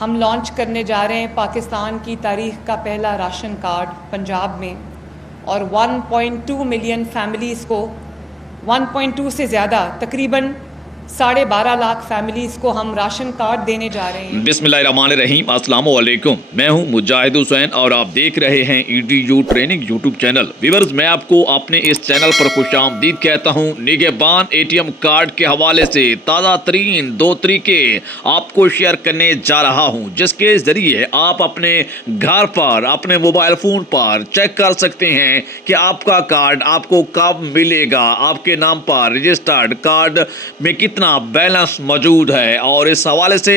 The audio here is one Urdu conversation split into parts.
ہم لانچ کرنے جا رہے ہیں پاکستان کی تاریخ کا پہلا راشن کارڈ پنجاب میں، اور 1.2 ملین فیملیز کو 1.2 سے زیادہ تقریباً 12.5 لاکھ فیملیز کو ہم راشن کارڈ دینے جا رہے ہیں۔ بسم اللہ الرحمن الرحیم، السلام علیکم، میں ہوں مجاہد حسین اور آپ دیکھ رہے ہیں EDU training YouTube channel. Viewers, میں آپ کو اپنے اس چینل پر خوش آمدید کہتا ہوں۔ نگہبان ATM کارڈ کے حوالے سے تازہ ترین 2 طریقے آپ کو شیئر کرنے جا رہا ہوں، جس کے ذریعے آپ اپنے گھر پر اپنے موبائل فون پر چیک کر سکتے ہیں کہ آپ کا کارڈ آپ کو کب ملے گا، آپ کے نام پر رجسٹرڈ کارڈ میں کتنا بیلنس موجود ہے، اور اس حوالے سے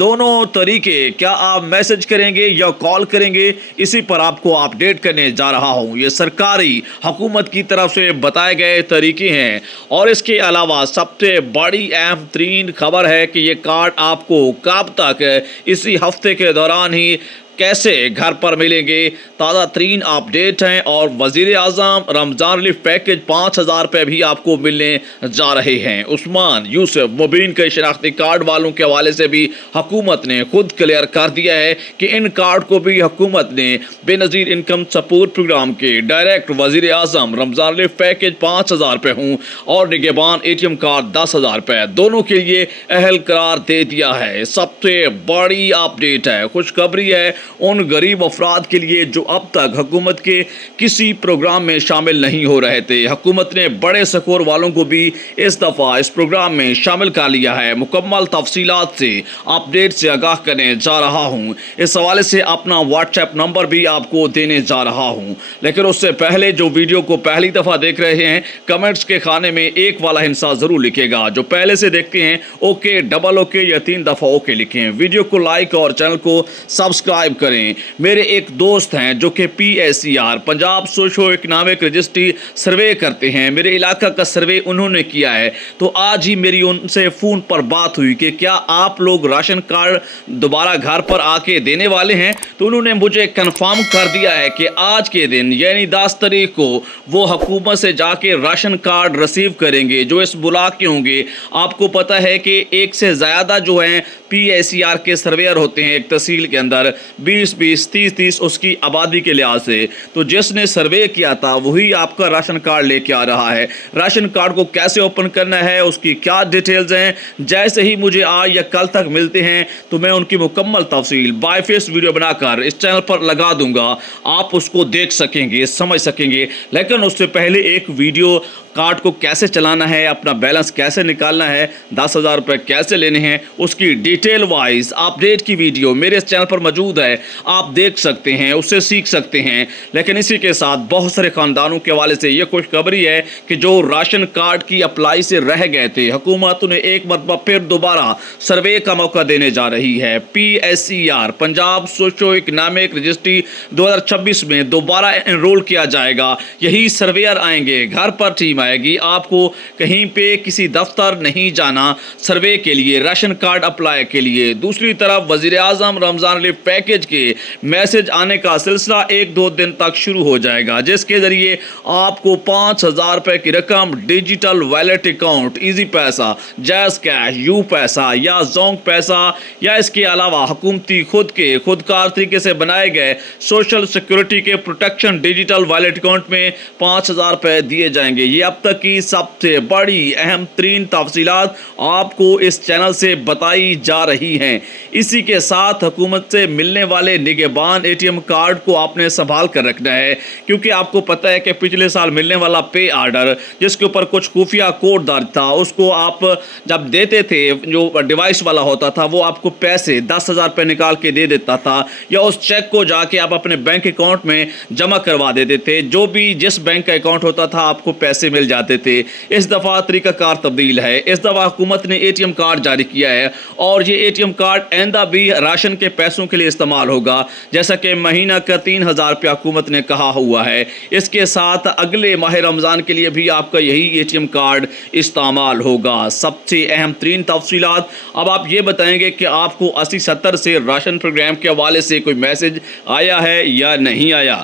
دونوں طریقے کیا آپ میسج کریں گے یا کال کریں گے، اسی پر آپ کو اپڈیٹ کرنے جا رہا ہوں۔ یہ سرکاری حکومت کی طرف سے بتائے گئے طریقے ہیں، اور اس کے علاوہ سب سے بڑی اہم ترین خبر ہے کہ یہ کارڈ آپ کو کب تک اسی ہفتے کے دوران ہی کیسے گھر پر ملیں گے۔ تازہ ترین اپڈیٹ ہیں، اور وزیر اعظم رمضان ریلیف پیکج 5,000 روپے بھی آپ کو ملنے جا رہے ہیں۔ عثمان یوسف مبین کے شناختی کارڈ والوں کے حوالے سے بھی حکومت نے خود کلیئر کر دیا ہے کہ ان کارڈ کو بھی حکومت نے بے نظیر انکم سپورٹ پروگرام کے ڈائریکٹ وزیر اعظم رمضان ریلیف پیکج 5,000 روپے ہوں، اور نگہبان ATM کارڈ 10,000 روپے دونوں کے لیے اہل قرار دے دیا ہے۔ سب سے بڑی اپڈیٹ ہے، خوشخبری ہے ان غریب افراد کے لیے جو اب تک حکومت کے کسی پروگرام میں شامل نہیں ہو رہے تھے۔ حکومت نے بڑے سکور والوں کو بھی اس دفعہ اس پروگرام میں شامل کر لیا ہے۔ مکمل تفصیلات سے اپڈیٹ سے آگاہ کرنے جا رہا ہوں۔ اس حوالے سے اپنا واٹس ایپ نمبر بھی آپ کو دینے جا رہا ہوں، لیکن اس سے پہلے جو ویڈیو کو پہلی دفعہ دیکھ رہے ہیں، کمنٹس کے خانے میں ایک والا ہنسا ضرور لکھے گا۔ جو پہلے سے دیکھتے ہیں اوکے، ڈبل اوکے یا 3 دفعہ اوکے لکھیں۔ ویڈیو کو لائک اور چینل کو سبسکرائب کریں۔ میرے ایک دوست ہیں جو کہ PSER Punjab socio economic registry survey کرتے ہیں، میرے علاقہ کا سروے انہوں نے کیا ہے، تو آج ہی میری ان سے فون پر بات ہوئی کہ کیا آپ لوگ راشن کارڈ دوبارہ گھر پر آ کے دینے والے ہیں، تو انہوں نے مجھے کنفرم کر دیا ہے کہ آج کے دن یعنی 10 تاریخ کو وہ حکومت سے جا کے راشن کارڈ ریسیو کریں گے جو اس بلاک کے ہوں گے۔ آپ کو پتہ ہے کہ 1 سے زیادہ جو ہیں PSER کے سرویئر ہوتے ہیں ایک تحصیل کے اندر، 20-20 30-30 اس کی آبادی کے لحاظ سے، تو جس نے سروے کیا تھا وہی آپ کا راشن کارڈ لے کے آ رہا ہے۔ راشن کارڈ کو کیسے اوپن کرنا ہے، اس کی کیا ڈیٹیلز ہیں، جیسے ہی مجھے آج یا کل تک ملتے ہیں تو میں ان کی مکمل تفصیل بائی فیس ویڈیو بنا کر اس چینل پر لگا دوں گا، آپ اس کو دیکھ سکیں گے، سمجھ سکیں گے۔ لیکن اس سے پہلے ایک ویڈیو کارڈ کو کیسے چلانا ہے، اپنا بیلنس کیسے نکالنا ہے، 10,000 روپے کیسے لینے ہیں، اس کی ڈیٹیل وائز اپڈیٹ کی ویڈیو میرے اس چینل پر موجود ہے، آپ دیکھ سکتے ہیں، اس سے سیکھ سکتے ہیں۔ لیکن اسی کے ساتھ بہت سارے خاندانوں کے حوالے سے یہ خوشخبری ہے کہ جو راشن کارڈ کی اپلائی سے رہ گئے تھے، حکومت انہیں ایک مرتبہ پھر دوبارہ سروے کا موقع دینے جا رہی ہے۔ PSER Punjab socio economic registry 2026 میں دوبارہ انرول کیا جائے گا۔ یہی سرویئر آئیں گے، گھر پر ٹیم آئے گی، آپ کو کہیں پہ کسی دفتر نہیں جانا سروے کے لیے، راشن کارڈ اپلائی کے لیے۔ دوسری طرف وزیر اعظم رمضان ریلیف پیکج کے میسج آنے کا سلسلہ 1-2 دن تک شروع ہو جائے گا، جس کے ذریعے آپ کو 5,000 روپے کی رقم ڈیجیٹل ویلیٹ اکاؤنٹ، ایزی پیسہ، جیز کیش، یو پیسہ یا زونگ پیسہ، یا اس کے علاوہ حکومتی خودکار طریقے سے بنائے گئے سوشل سیکورٹی کے پروٹیکشن ڈیجیٹل ویلیٹ اکاؤنٹ میں 5,000 روپے دیے جائیں گے۔ یہ اب تک کی سب سے بڑی اہم ترین تفصیلات آپ کو اس چینل سے بتائی جا رہی ہیں۔ اسی کے ساتھ حکومت سے ملنے والے نگہبان ATM کارڈ کو آپ نے سنبھال کر رکھنا ہے، کیونکہ آپ کو پتہ ہے کہ پچھلے سال ملنے والا پے آرڈر جس کے اوپر کچھ خفیہ کوڈ درج تھا، اس کو آپ جب دیتے تھے، جو ڈیوائس والا ہوتا تھا وہ آپ کو پیسے 10,000 روپے نکال کے دے دیتا تھا، یا اس چیک کو جا کے آپ اپنے بینک اکاؤنٹ میں جمع کروا دیتے تھے، جو بھی جس بینک کا اکاؤنٹ ہوتا تھا آپ کو پیسے مل جاتے تھے۔ اس دفعہ طریقہ کار تبدیل ہے، اس دفعہ حکومت نے ATM کارڈ جاری کیا ہے، اور یہ ATM کارڈ آئندہ بھی راشن کے پیسوں کے لیے استعمال ہوگا، جیسا کہ مہینہ کا 3,000 روپیہ حکومت نے کہا ہوا ہے۔ اس کے ساتھ اگلے ماہ رمضان کے لیے بھی آپ کا یہی ATM کارڈ استعمال ہوگا۔ سب سے اہم ترین تفصیلات اب آپ یہ بتائیں گے کہ آپ کو 80-70 سے راشن پروگرام کے حوالے سے کوئی میسج آیا ہے یا نہیں آیا۔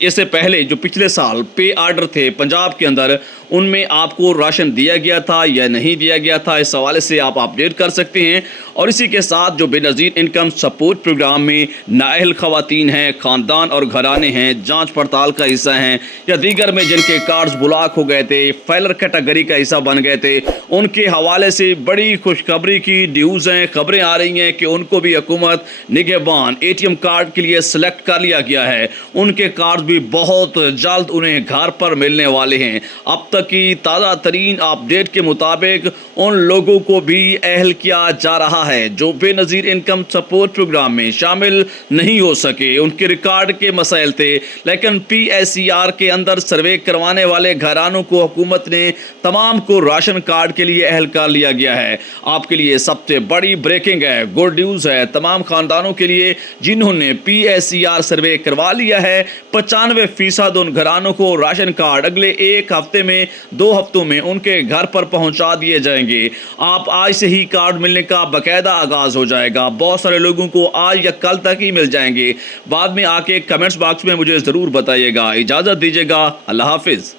اس سے پہلے جو پچھلے سال پے آرڈر تھے پنجاب کے اندر، ان میں آپ کو راشن دیا گیا تھا یا نہیں دیا گیا تھا، اس حوالے سے آپ اپڈیٹ کر سکتے ہیں۔ اور اسی کے ساتھ جو بے نظیر انکم سپورٹ پروگرام میں نااہل خواتین ہیں, خاندان اور گھرانے ہیں, جانچ پڑتال کا حصہ ہیں یا دیگر میں جن کے کارڈز بلاک ہو گئے تھے, فیلر کیٹیگری کا حصہ بن گئے تھے, ان کے حوالے سے بڑی خوشخبری کی نیوز ہیں, خبریں آ رہی ہیں کہ ان کو بھی حکومت نگہبان اے ٹی ایم کارڈ کے لیے سلیکٹ کر لیا گیا ہے. ان کے کارڈ بھی بہت جلد انہیں گھر پر ملنے والے ہیں. اب تک کی تازہ ترین اپڈیٹ کے مطابق ان لوگوں کو بھی اہل کیا جا رہا ہے جو بے نظیر انکم سپورٹ پروگرام میں شامل نہیں ہو سکے. ان کے ریکارڈ کے مسائل تھے, لیکن PSER کے اندر سروے کروانے والے گھرانوں کو حکومت نے تمام کو راشن کارڈ کے لیے اہل کر لیا گیا ہے. آپ کے لیے سب سے بڑی بریکنگ ہے, گڈ نیوز ہے تمام خاندانوں کے لیے جنہوں نے PSER سروے کروا لیا ہے. 95% ان گھرانوں کو راشن کارڈ اگلے ایک ہفتے میں 2 ہفتوں میں ان کے گھر پر پہنچا دیے جائیں گے. آپ آج سے ہی کارڈ ملنے کا باقاعدہ آغاز ہو جائے گا. بہت سارے لوگوں کو آج یا کل تک ہی مل جائیں گے. بعد میں آ کے کمنٹس باکس میں مجھے ضرور بتائیے گا. اجازت دیجیے گا, اللہ حافظ.